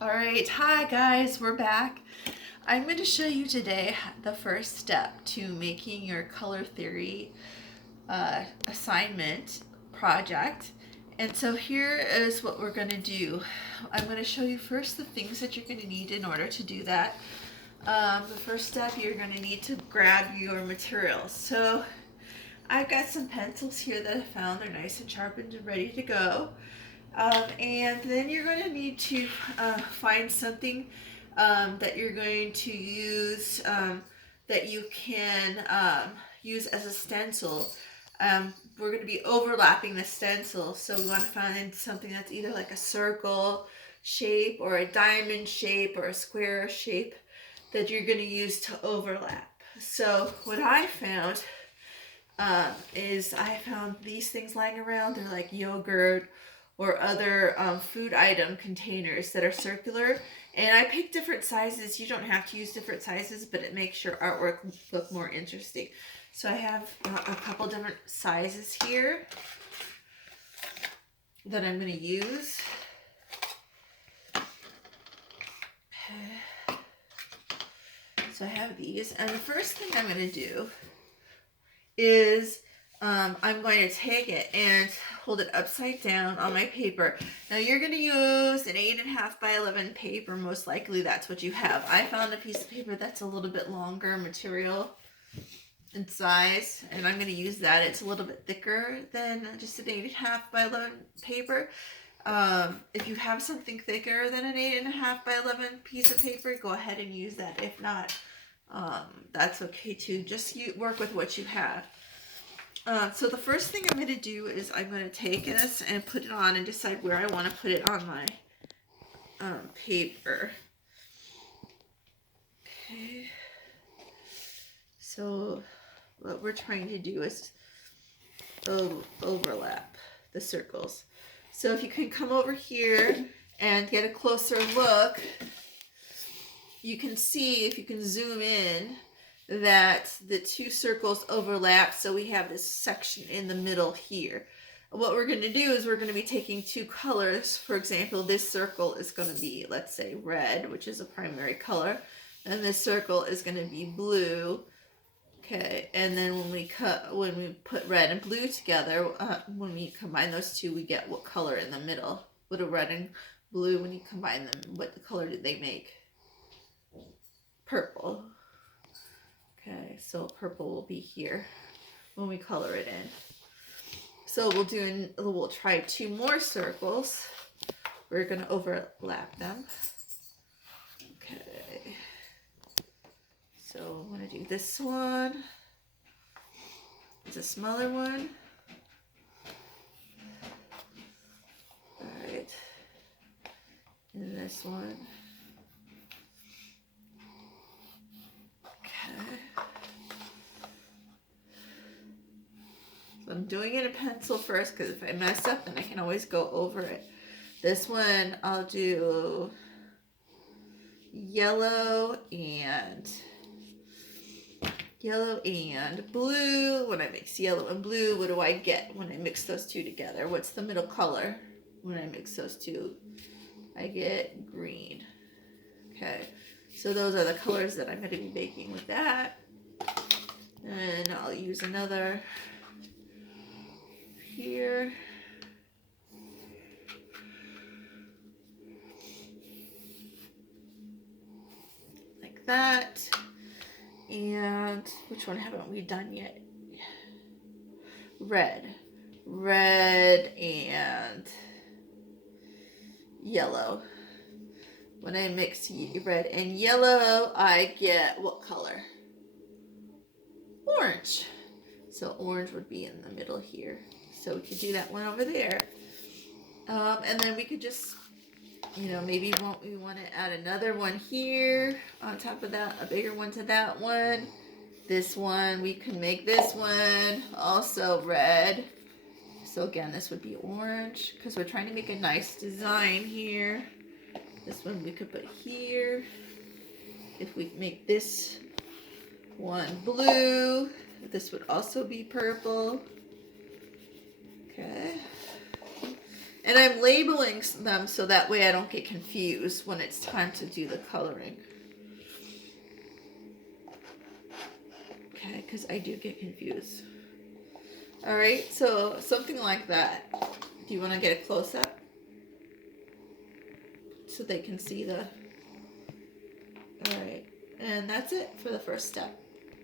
All right, hi guys, we're back. I'm going to show you today the first step to making your color theory assignment project. And so here is what we're going to do. I'm going to show you first the things that you're going to need in order to do that. The first step, you're going to need to grab your materials. So I've got some pencils here that I found. They're nice and sharpened and ready to go. And then you're going to need to find something that you're going to use that you can use as a stencil. We're going to be overlapping the stencil, so we want to find something that's either like a circle shape or a diamond shape or a square shape that you're going to use to overlap. So what I found is I found these things lying around. They're like yogurt or other food item containers that are circular. And I picked different sizes. You don't have to use different sizes, but it makes your artwork look more interesting. So I have a couple different sizes here that I'm going to use. So I have these. And the first thing I'm going to do is I'm going to take it and hold it upside down on my paper. Now you're going to use an 8.5 by 11 paper. Most likely that's what you have. I found a piece of paper that's a little bit longer material in size, and I'm going to use that. It's a little bit thicker than just an 8.5 by 11 paper. If you have something thicker than an 8.5 by 11 piece of paper, go ahead and use that. If not, that's okay too. Just work with what you have. So the first thing I'm going to do is I'm going to take this and put it on and decide where I want to put it on my paper. Okay. So what we're trying to do is overlap the circles. So if you can come over here and get a closer look, you can see, if you can zoom in, that the two circles overlap, so we have this section in the middle here. What we're going to do is we're going to be taking two colors. For example, this circle is going to be, let's say, red, which is a primary color, and this circle is going to be blue. Okay, and then when we put red and blue together, when we combine those two, we get what color in the middle. What a red and blue, when you combine them, what color did they make? Purple. Okay, so purple will be here when we color it in. So we'll try two more circles. We're going to overlap them. Okay. So I'm going to do this one. It's a smaller one. All right. And this one. So I'm doing it in pencil first, because if I mess up, then I can always go over it. This one I'll do yellow and blue. When I mix yellow and blue, what do I get when I mix those two together? What's the middle color when I mix those two? I get green. Okay, so those are the colors that I'm going to be making with that. And I'll use another here. Like that. And which one haven't we done yet? Red and yellow. When I mix red and yellow, I get what color? Orange. So orange would be in the middle here. So we could do that one over there. And then we could just, maybe we want to add another one here on top of that, a bigger one to that one. This one, we can make this one also red. So again, this would be orange, because we're trying to make a nice design here. This one we could put here. If we make this one blue, this would also be purple. Okay. And I'm labeling them so that way I don't get confused when it's time to do the coloring. Okay, because I do get confused. All right, so something like that. Do you want to get a close-up? So they can see the... All right, and that's it for the first step.